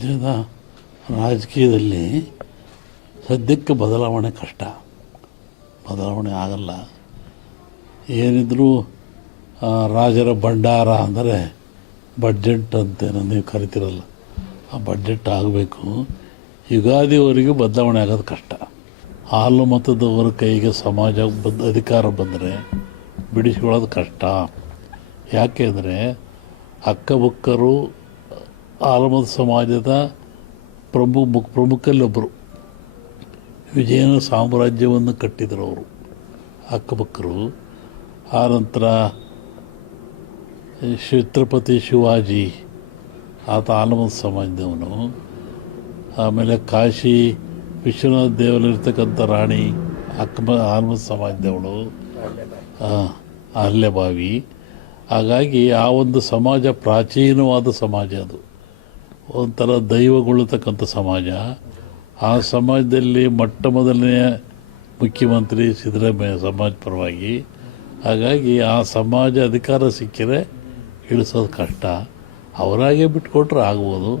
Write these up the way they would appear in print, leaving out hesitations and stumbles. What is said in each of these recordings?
ರಾಜ್ಯದ ರಾಜಕೀಯದಲ್ಲಿ ಸದ್ಯಕ್ಕೆ ಬದಲಾವಣೆ ಕಷ್ಟ, ಬದಲಾವಣೆ ಆಗಲ್ಲ. ಏನಿದ್ರೂ ರಾಜರ ಭಂಡಾರ ಅಂದರೆ ಬಡ್ಜೆಟ್ ಅಂತೇನೋ ನೀವು ಕರಿತಿರಲ್ಲ, ಆ ಬಡ್ಜೆಟ್ ಆಗಬೇಕು. ಯುಗಾದಿವರೆಗೂ ಬದಲಾವಣೆ ಆಗೋದು ಕಷ್ಟ. ಹಾಲು ಮತದವರ ಕೈಗೆ ಸಮಾಜ ಅಧಿಕಾರ ಬಂದರೆ ಬಿಡಿಸ್ಕೊಳ್ಳೋದು ಕಷ್ಟ. ಯಾಕೆಂದರೆ ಅಕ್ಕಬುಕ್ಕರು ಆಲಮದ ಸಮಾಜದ ಪ್ರಮುಖಲ್ಲೊಬ್ಬರು. ವಿಜಯನ ಸಾಮ್ರಾಜ್ಯವನ್ನು ಕಟ್ಟಿದರು ಅವರು ಅಕ್ಕಬುಕ್ಕರು. ಆ ನಂತರ ಛತ್ರಪತಿ ಶಿವಾಜಿ ಆತ ಆಲಮದ ಸಮಾಜದವನು. ಆಮೇಲೆ ಕಾಶಿ ವಿಶ್ವನಾಥ ದೇವರಲ್ಲಿರ್ತಕ್ಕಂಥ ರಾಣಿ ಆಲಮದ ಸಮಾಜದವಳು, ಅಹಲ್ಯಬಾವಿ. ಹಾಗಾಗಿ ಆ ಒಂದು ಸಮಾಜ ಪ್ರಾಚೀನವಾದ ಸಮಾಜ, ಅದು ಒಂಥರ ದೈವಗೊಳ್ಳತಕ್ಕಂಥ ಸಮಾಜ. ಆ ಸಮಾಜದಲ್ಲಿ ಮೊಟ್ಟ ಮೊದಲನೆಯ ಮುಖ್ಯಮಂತ್ರಿ ಸಿದ್ದರಾಮಯ್ಯ ಸಮಾಜ ಪರವಾಗಿ. ಹಾಗಾಗಿ ಆ ಸಮಾಜ ಅಧಿಕಾರ ಸಿಕ್ಕಿದ್ರೆ ಇಳಿಸೋದು ಕಷ್ಟ. ಅವರಾಗೆ ಬಿಟ್ಟುಕೊಟ್ರೆ ಆಗ್ಬೋದು,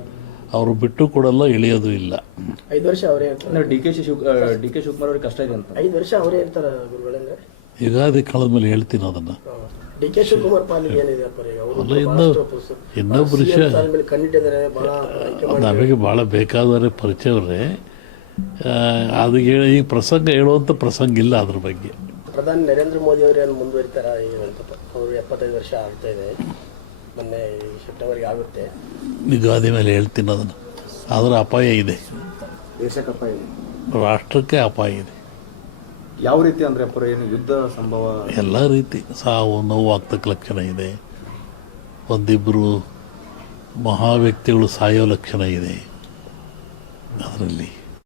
ಅವರು ಬಿಟ್ಟು ಕೊಡಲ್ಲ, ಇಳಿಯೋದು ಇಲ್ಲ. 5 ವರ್ಷ ಅವರೇ ಇರ್ತಾರೆ. ಡಿ ಕೆ ಶಿವಕುಮಾರ್ ಅವ್ರಿಗೆ ಕಷ್ಟ ಇದೆ ಅಂತ 5 ವರ್ಷ ಅವರೇ ಇರ್ತಾರೆ ಗುರುಗಳಂದ್ರೆ. ಯುಗಾದಿ ಕಳೆದ ಮೇಲೆ ಹೇಳ್ತೀನಿ ಅದನ್ನು. ಡಿ ಕೆ ಶಿವಕುಮಾರ್ ಪಾಲಿಗೆ ಏನಿದೆ ಇನ್ನೊಬ್ಬರು ನಮಗೆ ಭಾಳ ಬೇಕಾದವರೇ ಪರಿಚಯವರೇ. ಅದು ಈ ಪ್ರಸಂಗ ಹೇಳುವಂಥ ಪ್ರಸಂಗ ಇಲ್ಲ ಅದ್ರ ಬಗ್ಗೆ. ಪ್ರಧಾನಿ ನರೇಂದ್ರ ಮೋದಿ ಅವರು ಮುಂದುವರಿತಾರ? ಅವರು 75 ವರ್ಷ ಆಗ್ತಾ ಇದೆ, ಮೊನ್ನೆ ಸೆಪ್ಟೆಂಬರ್ಗೆ ಆಗುತ್ತೆ. ಯುಗಾದಿ ಮೇಲೆ ಹೇಳ್ತೀನಿ ಅದನ್ನು. ಅದರ ಅಪಾಯ ಇದೆ, ದೇಶಕ್ಕೆ ಅಪಾಯ ಇದೆ, ರಾಷ್ಟ್ರಕ್ಕೆ ಅಪಾಯ ಇದೆ. ಯಾವ ರೀತಿ ಅಂದರೆ ಏನು ಯುದ್ಧ ಸಂಭವ? ಎಲ್ಲ ರೀತಿ ಸಾವು ನೋವು ಆಗ್ತಕ್ಕ ಲಕ್ಷಣ ಇದೆ. ಒಂದಿಬ್ಬರು ಮಹಾ ವ್ಯಕ್ತಿಗಳು ಸಾಯೋ ಲಕ್ಷಣ ಇದೆ ಅದರಲ್ಲಿ.